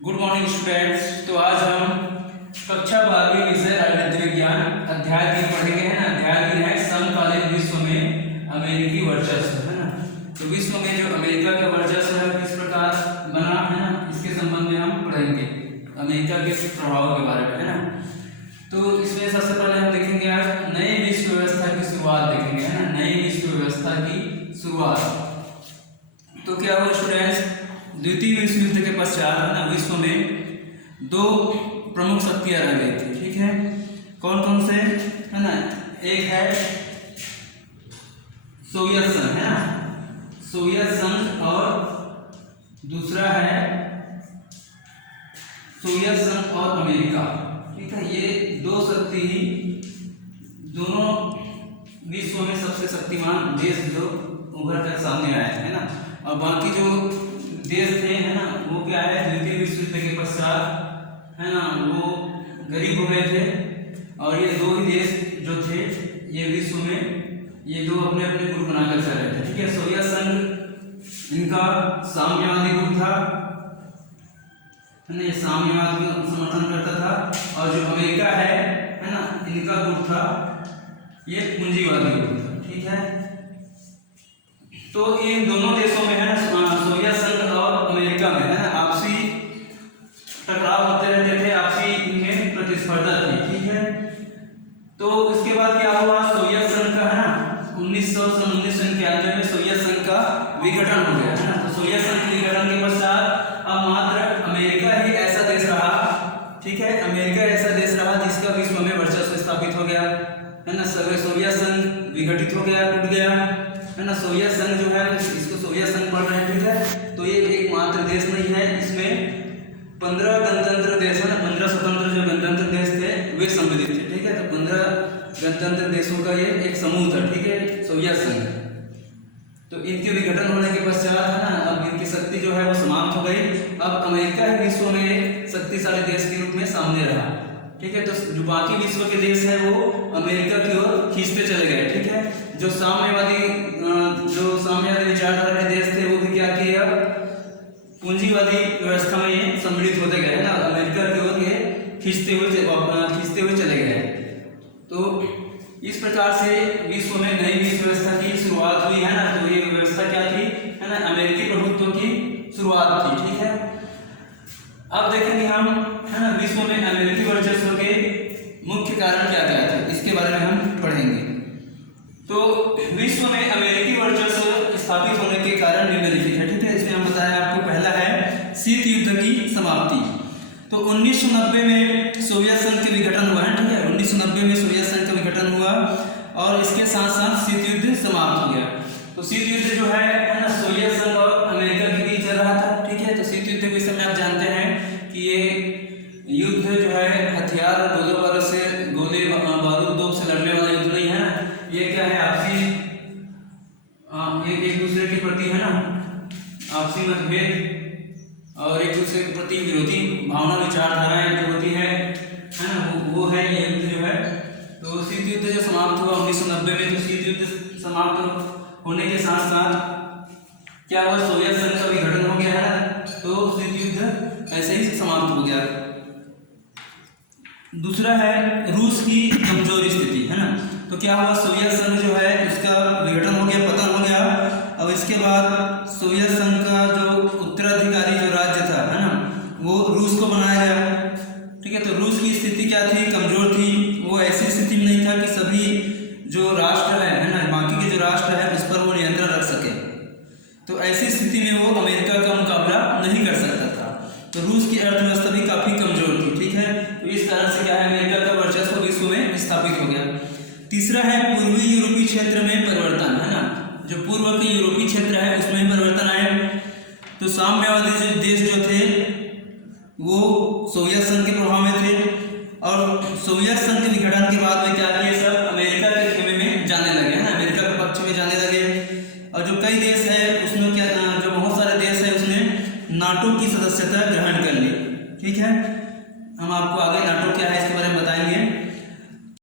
Good morning students. तो आज हम कक्षा 12वीं विषय राजनीति विज्ञान अध्याय 3 पढ़ेंगे, है ना। अध्याय 3 है समकालीन विश्व में अमेरिकी वर्चस्व, है ना। तो विश्व में जो अमेरिका का वर्चस्व है किस प्रकार बना, है ना, इसके संबंध में हम पढ़ेंगे, अमेरिका के प्रभाव के बारे में, है ना। तो इसमें सबसे पहले हम देखेंगे आज नई विश्व व्यवस्था की शुरुआत देखेंगे, है ना, नई विश्व व्यवस्था की शुरुआत। तो क्या हुआ स्टूडेंट्स, द्वितीय विश्व युद्ध के पश्चात, है ना, विश्व में दो प्रमुख शक्तियां रह गई थी, ठीक है। कौन कौन से, है ना। एक है सोवियत संघ, है ना, सोवियत संघ, और दूसरा है सोवियत संघ और अमेरिका, ठीक है। ये दो शक्ति ही दोनों विश्व में सबसे शक्तिमान देश जो उभर कर सामने आए थे, है ना। और बाकी जो देश थे, है ना, वो क्या है, द्वितीय विश्व युद्ध के पश्चात, है ना, वो गरीब हो गए थे। और ये दो ही देश जो थे ये विश्व में ये दो अपने अपने ग्रुप बनाकर चल रहे थे, ठीक है। सोवियत संघ इनका साम्यवादी ग्रुप था, है ना, ये साम्यवाद का समर्थन करता था। और जो अमेरिका है ना, इनका ग्रुप था ये पूंजीवादी ग्रुप था, ठीक है। तो इन दोनों देशों में, है ना, सोवियत संघ और अमेरिका में, है ना, आपसी टकराव होते रहते थे, आपसी इनमें प्रतिस्पर्धा थी, ठीक है। तो उसके बाद क्या हुआ, सोवियत संघ का, है ना, 1991 में सोवियत संघ का विघटन हो गया, है ना। तो सोवियत संघ के विघटन के पश्चात अब मात्र अमेरिका ही ऐसा देश रहा, ठीक है, अमेरिका ऐसा देश रहा जिसका विश्व में वर्चस्व स्थापित हो गया, है ना। सोवियत संघ विघटित हो गया, टूट गया, है ना। सोवियत संघ जो है, इसको सोवियत संघ पढ़ रहे हैं, ठीक है। तो ये एकमात्र देश नहीं है, इसमें 15 गणतंत्र देश, है ना, 15 स्वतंत्र जो गणतंत्र देश थे वे सम्मिलित थे, ठीक है। तो 15 गणतंत्र देशों का ये एक समूह था, ठीक है, सोवियत संघ। तो इनके विघटन होने के पश्चात, है ना, अब इनकी शक्ति जो है वो समाप्त हो गई। अब अमेरिका ही विश्व में शक्तिशाली देश के रूप में सामने रहा, ठीक है। तो जो बाकी विश्व के देश है वो अमेरिका की ओर खींचते चले गए, ठीक है। जो साम्यवादी विचारधारा के देश थे वो भी क्या किए, अब पूंजीवादी व्यवस्था में ये सम्मिलित होते गए, है ना, अमेरिका की ओर ये खींचते हुए चले गए। तो इस प्रकार से विश्व में नई विश्व व्यवस्था की शुरुआत हुई, है ना। तो ये व्यवस्था क्या थी, है ना, अमेरिकी प्रभुत्व की शुरुआत थी, ठीक है। अब देखेंगे हम, है ना, विश्व में अमेरिकी वर्चस्व के मुख्य कारण क्या क्या थे, इसके बारे में हम पढ़ेंगे। तो विश्व में अमेरिकी वर्चस्व स्थापित होने के कारण निम्नलिखित है, ठीक है। इसमें हम बताया आपको, पहला है शीत युद्ध की समाप्ति। तो 1990 में सोवियत संघ के विघटन हुआ है, ठीक है। 1990 में सोवियत संघ का विघटन हुआ और इसके साथ साथ शीत युद्ध समाप्त हो गया। तो शीत युद्ध जो है ना, सोवियत संघ और अमेरिका के बीच चल रहा था, ठीक है। तो शीत युद्ध के विषय में आप जानते हैं कि ये युद्ध जो है हथियार और गोले बारूद से लड़ने वाला युद्ध नहीं है ना। ये क्या है, आपसी एक दूसरे के प्रति, है ना, आपसी मतभेद और एक दूसरे के प्रति विरोधी भावना विचारधाराएं जो होती है ना, वो है ये युद्ध जो है। तो शीत युद्ध जो समाप्त हुआ 1990 में, तो शीत युद्ध समाप्त होने के साथ साथ क्या हुआ, सोवियत संघ का विघटन हो गया, है ना। तो शीत युद्ध ऐसे ही समाप्त हो गया। दूसरा है रूस की कमजोरी स्थिति, है ना। तो क्या हुआ, सोवियत संघ जो है उसका विघटन हो गया, पतन हो गया। अब इसके बाद सोवियत संघ का जो उत्तराधिकारी जो राज्य था, है ना, वो रूस को बनाया गया, ठीक है। तो रूस की स्थिति क्या थी, कमजोर थी। वो ऐसी स्थिति में नहीं था कि सभी जो राष्ट्र है ना, बाकी के जो राष्ट्र है उस पर वो नियंत्रण रख सके। तो ऐसी स्थिति में वो अमेरिका का मुकाबला नहीं कर सकता था। तो रूस की अर्थव्यवस्था भी काफी कमजोर थी, ठीक है। तो इस कारण से क्या है, अमेरिका का वर्चस्व विश्व में स्थापित हो गया। तीसरा है पूर्वी यूरोपीय क्षेत्र में परिवर्तन, है ना। जो पूर्व के यूरोपीय क्षेत्र है उसमें परिवर्तन आया। तो साम्यवादी जो देश जो थे वो सोवियत संघ के प्रभाव में थे, और सोवियत संघ के विघटन के बाद में क्या किए, सब अमेरिका के खेमे में जाने लगे, है ना, अमेरिका के पक्ष में जाने लगे। और जो कई देश है उसमें क्या, जो बहुत सारे देश है उसने नाटो की सदस्यता ग्रहण कर ली, ठीक है।